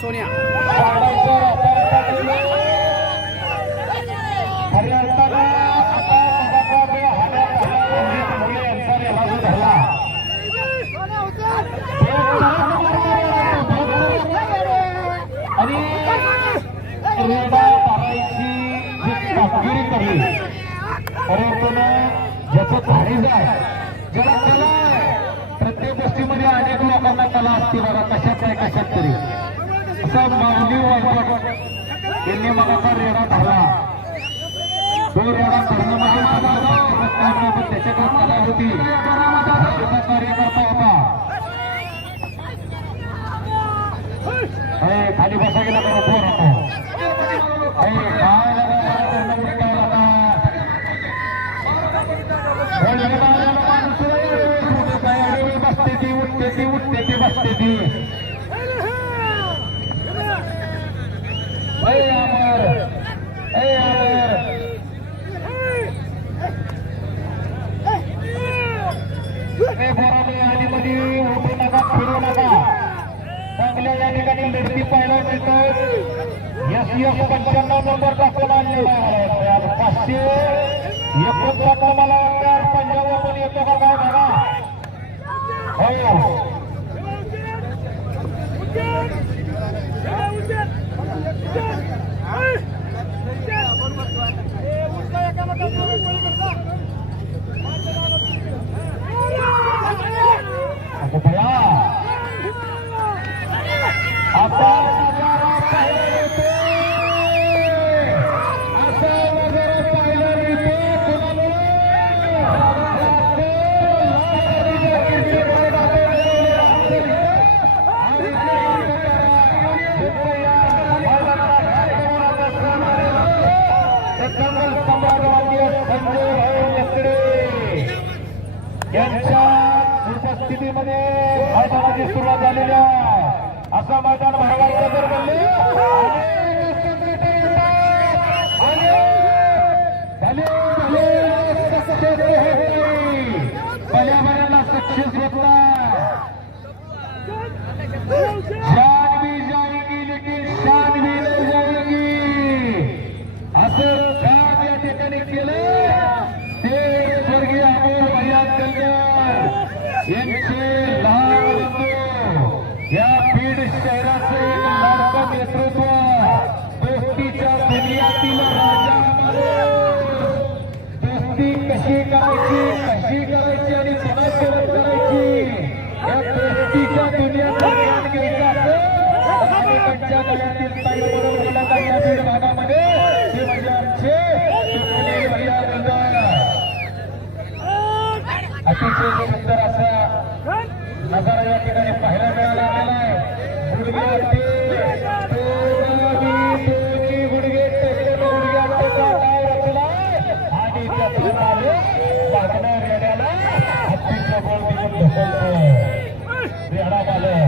सोन्या प्रत्येक गोष्टीमध्ये अनेक लोकांना कला असते बघा, कशात नाही कशात तरी. असा माऊली वाजवत यांनी मगाचा रेडा धरला. तो रेडा धरण्यामध्ये त्याच्याकडे कला होती, त्याचा कार्यकर्ता होता. खाली बसा गेला का नको बसते ती उठते ती बसते ती. आधीमध्ये उठू नका, फिरू नका. चांगल्या या ठिकाणी लढती पाहायला मिळतात. यस 95 नंबर दाखवून आणलेला आहे. 559 मला वाटतं पंजाब पण येतो का काय बघा. हो यांच्या उपस्थितीमध्ये मैदानाची सुरुवात झालेली आहे. असं मैदान भरवायचं जर म्हणले भल्या सक्सेस होत नाही. यांचे लहान या बीड शहराचे एक लाडकं नेतृत्व दोस्तीच्या दुनियातील राजा दोस्ती कशी करायची आणि कोणासोबत करायची या दोस्तीच्या दुनियात ज्ञान घ्यायचं असेल अनेकांच्या गळ्यातील ताई बरोबर या बीड भागामध्ये हे म्हणजे आमचे भैया रंगार अतिशय सुंदर असा नजारा या ठिकाणी पाहायला मिळाला आहे गुडघे गुडघे आणि त्या रेड्याला हत्तीचं बळ देऊन ढकलतो रेडा आलं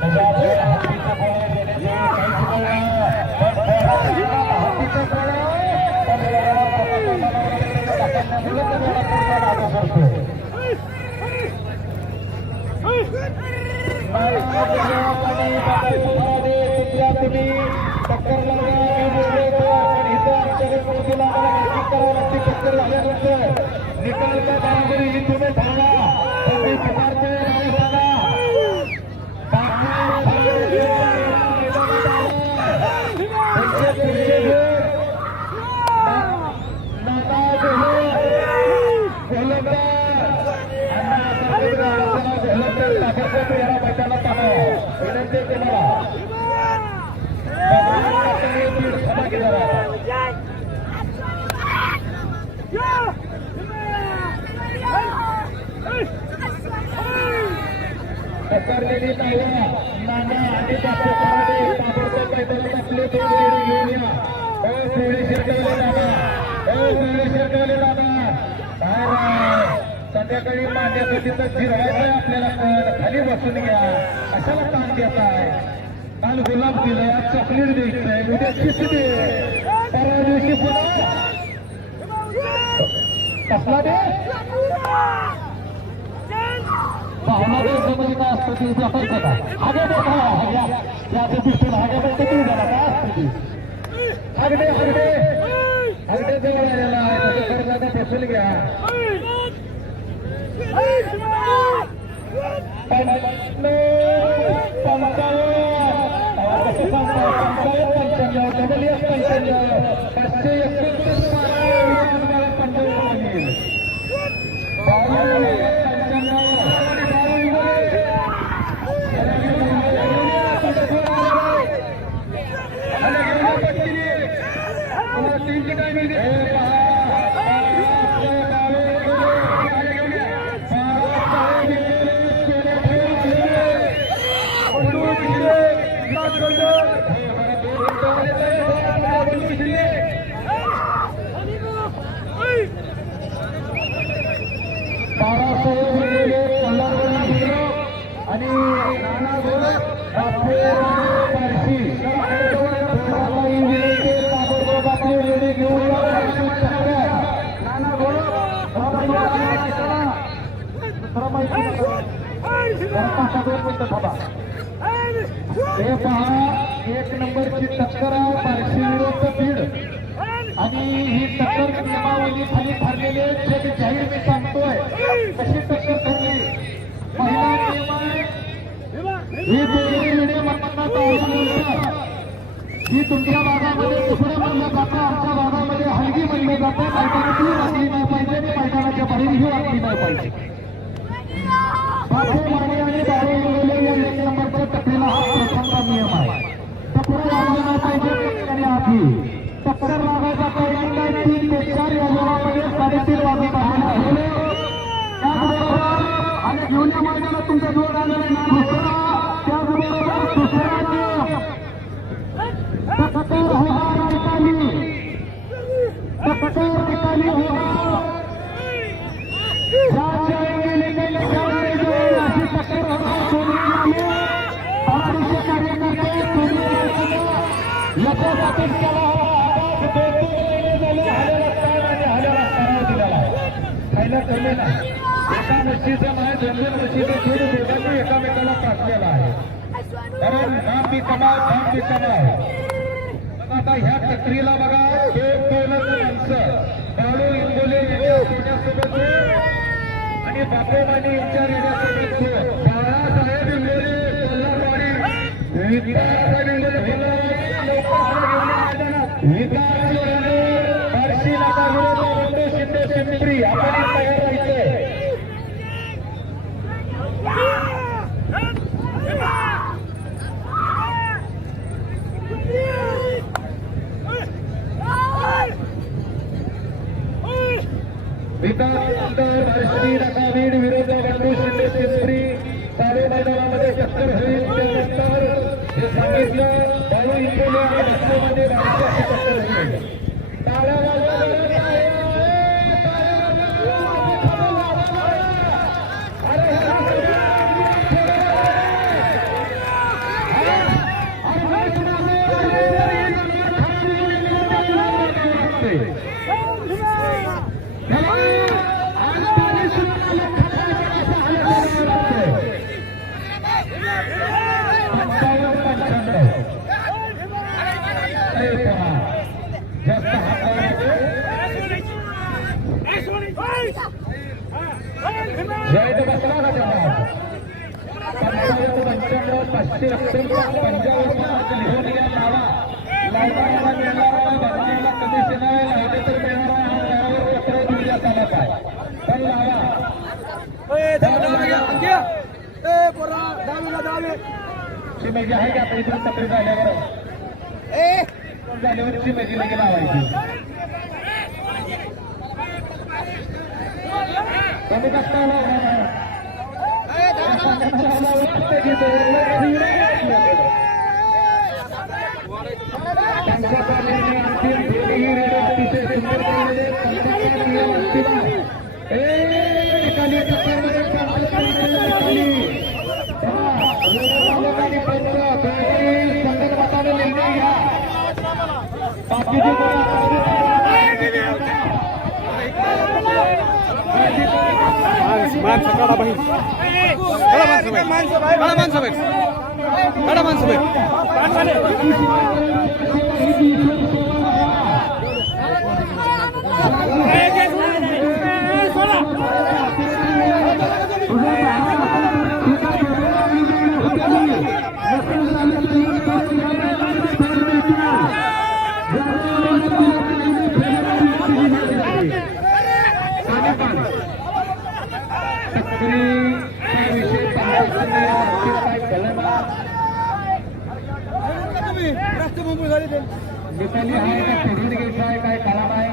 त्याच्या हत्तीचं बळ रेड्याचं हत्तीचं बळ निकालच्या कारागिरी ही तुम्ही धावला करलेली नाना आणि बापू कराडे ताबडतोब मैदानात आपले दोन गेले घेऊन या पिवळे शिरकवले दादा पिवळे शिरकवले दादा काय संध्याकाळी मांड्यासाठी तर फिरवायचंय आपल्याला पण खाली बसून घ्या कशाला ताण देताय काल गुलाब दिलाय आज चॉकलेट द्यायचंय उद्या शिस्त दे परवा दिवशी पुन्हा कसला दे भावनामध्ये काय असतं ती आपण करा आगे याचं दिसून आगे बोलते ती झाला काय असतं ती हगडे हगडे हगडे जवळ आलेला आहे तसं करला का बसून घ्या हे पहा एक नंबरची टक्कर आहे बार्शी विरुद्ध बीड आणि ही टक्कर नियमावली खाली ठरलेली आहे जे जाहीर मी सांगतोय कशी टक्कर ठरली पहिला नियम आहे ही दोन्ही मतदानाचा ही तुमच्या भागामध्ये दुसऱ्या म्हणलं जातं आमच्या भागामध्ये हलगी म्हणली जाते मैदानाची वाटली नाही पाहिजे आणि मैदानाच्या बाहेर ही वाटली नाही पाहिजे बापू माने आणि बाळू इंगोले या एक नंबरचा टक्केला हा प्रथमचा नियम आहे टक्कर लागली नाही पाहिजे आणि आधी टक्कर लागायचा टायमिंग नाही 3 ते 4 या जोरामध्ये 3:30 वाजेपर्यंत आहे त्याचबरोबर आणि जुन्या मैदानात तुमचा जोर आलेला नाही त्याचबरोबर दुसऱ्या टक्कर होणार निकाली होणार एका नशीचं नाही 2-2 नशीचं खेळ दोघांनी एकामेकाला टाकलेला आहे कारण नाम बी कमाल धाम बी कमाल आता ह्या टक्रीला बघा 2 माणसं बाळू इंगोले यांच्या सोन्यासोबत आणि बापू माने यांच्या रेड्यासोबत विरोध बंधू शिंदे पिंपरी चालू मैदानामध्ये टक्कर होईल त्यानंतर हे सांगितलं बाळू इंटोले आणि रस्त्यामध्ये राष्ट्राची टक्कर होईल. टाळ्या शिमेजी आहे की आता इथून तक्रार झाल्यावर शिमेजी लगेच लावायची कमी कष्ट निकाली आहे का फिरून घ्यायचं आहे काय कळा नाही